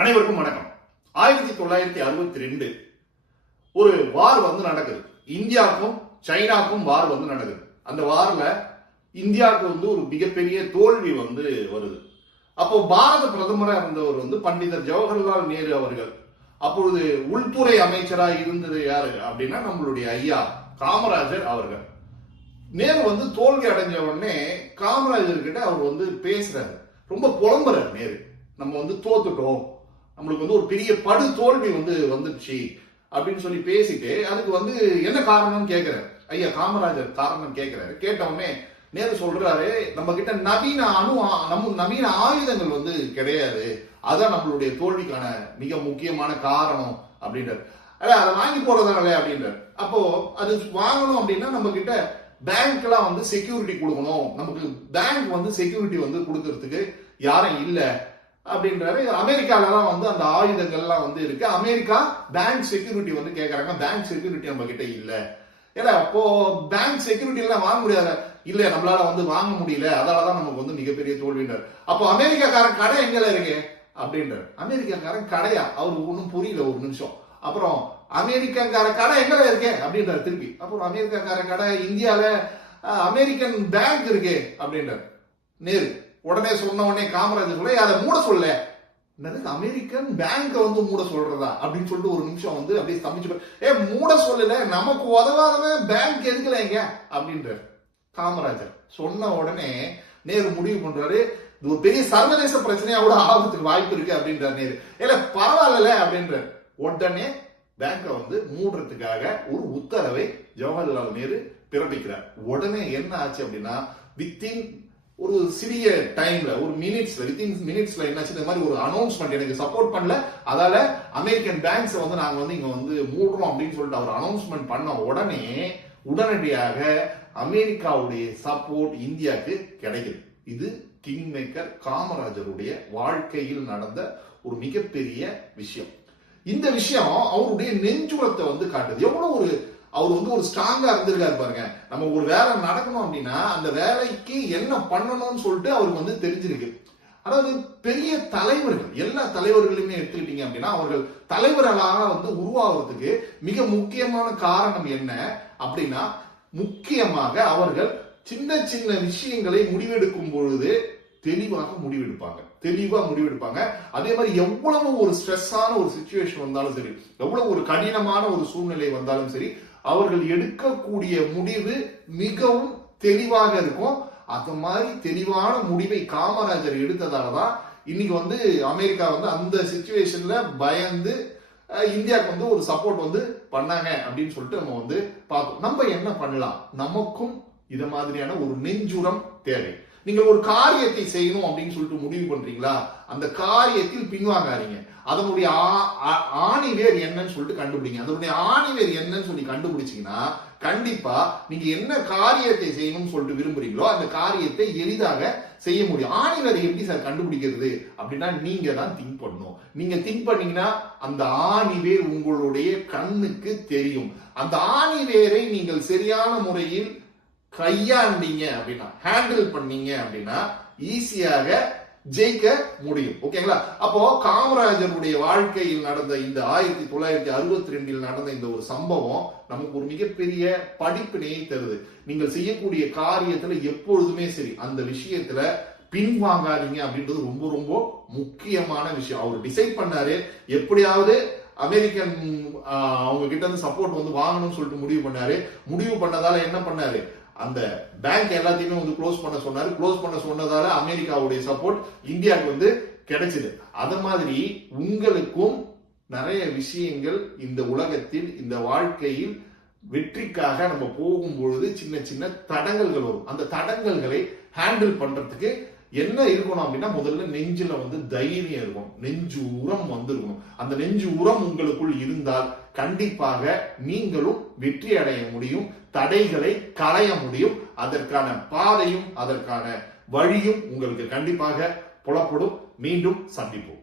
அனைவருக்கும் வணக்கம். 1962 ஒரு வார் நடக்குது. இந்தியாவுக்கும் சைனாக்கும் வார் நடக்குது. அந்த வார்ல இந்தியாவுக்கு ஒரு மிகப்பெரிய தோல்வி வருது. அப்போ பாரத பிரதமராக இருந்தவர் பண்டிதர் ஜவஹர்லால் நேரு அவர்கள். அப்பொழுது உள்துறை அமைச்சராக இருந்தது யாரு அப்படின்னா நம்மளுடைய ஐயா காமராஜர் அவர்கள். நேரு தோல்வி அடைஞ்ச உடனே காமராஜர் கிட்ட அவர் பேசுறாரு. ரொம்ப புலம்புறாரு நேரு. நம்ம தோத்துட்டோம், நம்மளுக்கு ஒரு பெரிய படு தோல்வி வந்துருச்சு அப்படின்னு சொல்லி பேசிட்டு அதுக்கு என்ன காரணம்னு கேட்கிறாரு. ஐயா காமராஜர் காரணம் கேட்கிறாரு. கேட்டவுடனே நேரு சொல்றாரு, நம்ம கிட்ட நவீன ஆயுதங்கள் கிடையாது, அதான் நம்மளுடைய தோல்விக்கான மிக முக்கியமான காரணம் அப்படின்றாரு. அதை வாங்கி போறதானே அப்படின்றாரு. அப்போ அது வாங்கணும் அப்படின்னா நம்ம கிட்ட பேங்க் எல்லாம் செக்யூரிட்டி கொடுக்கணும், நமக்கு பேங்க் செக்யூரிட்டி கொடுக்கறதுக்கு யாரும் இல்ல அப்படின்றாரு. அமெரிக்கால தான் அந்த ஆயுதங்கள்லாம் இருக்கு. அமெரிக்கா பேங்க் செக்யூரிட்டி கேக்குறாங்க. பேங்க் செக்யூரிட்டி நம்ம கிட்ட இல்ல. ஏன்னா அப்போ பேங்க் செக்யூரிட்டி எல்லாம் வாங்க முடியாது. இல்ல நம்மளால வாங்க முடியல, அதனாலதான் நமக்கு மிகப்பெரிய தோல்வின்றார். அப்போ அமெரிக்காக்காரன் கடை எங்கல இருக்கு அப்படின்றார். அமெரிக்காக்காரன் கடையா? அவரு ஒண்ணும் புரியல ஒரு நிமிஷம். அப்புறம் அமெரிக்காக்கார கடை எங்கல இருக்கு அப்படின்றார் திருப்பி. அப்புறம் அமெரிக்காக்கார கடை இந்தியால அமெரிக்கன் பேங்க் இருக்கு அப்படின்றார் நேரு. உடனே சொன்ன உடனே காமராஜர் சொல்ல அதை மூட சொல்ல, அமெரிக்கன் பேங்க மூட சொல்றதா அப்படின்னு சொல்லிட்டு ஒரு நிமிஷம் அப்படியே ஸ்தம்பிச்சு, மூட சொல்லல, நமக்கு உதவாதவன் பேங்க் எதுக்கலைங்க அப்படின்றார் காமராஜர். சொன்ன உடனே நேரு முடிவு பண்றாரு, இது ஒரு பெரிய சர்வதேச பிரச்சனையா கூட ஆபத்துக்கு வாய்ப்பு இருக்கு அப்படின்றார் நேரு. இல்ல பரவாயில்ல அப்படின்றார். உடனே பேங்க மூடுறதுக்காக ஒரு உத்தரவை ஜவஹர்லால் நேரு பிறப்பிக்கிறார். உடனே என்ன ஆச்சு அப்படின்னா வித்தின் ஒரு சிறிய டைம்ல ஒரு வித்தின் மினிட்ஸ்ல என்னாச்சு, இந்த மாதிரி ஒரு அனௌன்ஸ்மெண்ட் எனக்கு சப்போர்ட் பண்ணல, அதால அமெரிக்கன் பேங்க்ஸ் நாங்க இங்க மூடுறோம் அப்படின்னு சொல்லிட்டு அவர் அனௌன்ஸ்மெண்ட் பண்ண உடனே உடனடியாக அமெரிக்காவுடைய சப்போர்ட் இந்தியாவுக்கு கிடைக்குது. இது கிங் மேக்கர் காமராஜருடைய வாழ்க்கையில் நடந்த ஒரு மிகப்பெரிய விஷயம். இந்த விஷயம் அவருடைய நெஞ்சுரத்தை காட்டுது. எவ்வளவு அவர் ஒரு ஸ்ட்ராங்கா இருந்திருக்காரு பாருங்க. நம்ம ஒரு வேலை நடக்கணும் அப்படின்னா அந்த வேலைக்கு என்ன பண்ணணும்னு சொல்லிட்டு அவருக்கு தெரிஞ்சிருக்கு. அதாவது பெரிய தலைவர்கள், எல்லா தலைவர்களுமே எடுத்துக்கிட்டீங்க அப்படின்னா அவர்கள் தலைவர்களாக உருவாகிறதுக்கு மிக முக்கியமான காரணம் என்ன அப்படின்னா, முக்கியமாக அவர்கள் சின்ன சின்ன விஷயங்களை முடிவெடுக்கும் பொழுது தெளிவா முடிவெடுப்பாங்க. அதே மாதிரி எவ்வளவு ஒரு ஸ்ட்ரெஸ்ஸான ஒரு சிச்சுவேஷன் வந்தாலும் சரி, எவ்வளவு ஒரு கடினமான ஒரு சூழ்நிலை வந்தாலும் சரி, அவர்கள் எடுக்கக்கூடிய முடிவு மிகவும் தெளிவாக இருக்கும். அது மாதிரி தெளிவான முடிவை காமராஜர் எடுத்ததாலதான் இன்னைக்கு அமெரிக்கா அந்த சிச்சுவேஷன்ல பயந்து இந்தியாவுக்கு ஒரு சப்போர்ட் பண்ணாங்க அப்படின்னு சொல்லிட்டு நம்ம பார்த்தோம். நம்ம என்ன பண்ணலாம்? நமக்கும் இத மாதிரியான ஒரு நெஞ்சுரம் தேவை. நீங்க ஒரு காரியத்தை செய்யணும் அப்படின்னு சொல்லிட்டு முடிவு பண்றீங்களா, அந்த காரியத்தில் பின்வாங்காதீங்க. அதனுடைய ஆணிவேர் என்னன்னு சொல்லிட்டு கண்டுபிடிங்க. அதனுடைய ஆணிவேர் என்னன்னு சொல்லி கண்டுபிடிச்சீங்கன்னா கண்டிப்பா நீங்க என்ன காரியத்தை செய்யணும்னு சொல்லிட்டு விரும்புறீங்களோ அந்த காரியத்தை எளிதாக செய்ய முடியும். ஆணிவேரை எப்படி சார் கண்டுபிடிக்கிறது அப்படின்னா நீங்க தான் திங்க் பண்ணணும். நீங்க திங்க் பண்ணீங்கன்னா அந்த ஆணிவேர் உங்களுடைய கண்ணுக்கு தெரியும். அந்த ஆணிவேரை நீங்கள் சரியான முறையில் கையாண்டீங்க அப்படின்னா, ஹேண்டில் பண்ணீங்க அப்படின்னா ஈஸியாக ஜெயிக்க முடியும். ஓகேங்களா? அப்போ காமராஜருடைய வாழ்க்கையில் நடந்த இந்த 1962 நடந்த இந்த ஒரு சம்பவம் நமக்கு ஒரு மிகப்பெரிய படிப்பினையை தருது. நீங்கள் செய்யக்கூடிய காரியத்துல எப்பொழுதுமே சரி அந்த விஷயத்துல பின்வாங்காதீங்க அப்படின்றது ரொம்ப ரொம்ப முக்கியமான விஷயம். அவர் டிசைட் பண்ணாரு, எப்படியாவது அமெரிக்கன் அவங்க கிட்ட சப்போர்ட் வாங்கணும்னு சொல்லிட்டு முடிவு பண்ணாரு. முடிவு பண்ணதால என்ன பண்ணாரு, அந்த பேங்க் எல்லாத்தையுமே க்ளோஸ் பண்ண சொன்னாரு. க்ளோஸ் பண்ண சொன்னதால அமெரிக்காவுடைய சப்போர்ட் இந்தியாவுக்கு கிடைச்சது. அத மாதிரி உங்களுக்கும் நிறைய விஷயங்கள் இந்த உலகத்தில் இந்த வாழ்க்கையில் வெற்றிக்காக நம்ம போகும் பொழுது சின்ன சின்ன தடங்கல்கள் வரும். அந்த தடங்கல்களை ஹேண்டில் பண்றதுக்கு என்ன இருக்கணும் அப்படின்னா முதல்ல நெஞ்சில தைரியம் இருக்கும், நெஞ்சு உரம் இருக்கணும். அந்த நெஞ்சு உரம் உங்களுக்குள் இருந்தால் கண்டிப்பாக நீங்களும் வெற்றி அடைய முடியும், தடைகளை களைய முடியும். அதற்கான பாதையும் அதற்கான வழியும் உங்களுக்கு கண்டிப்பாக புலப்படும். மீண்டும் சந்திப்போம்.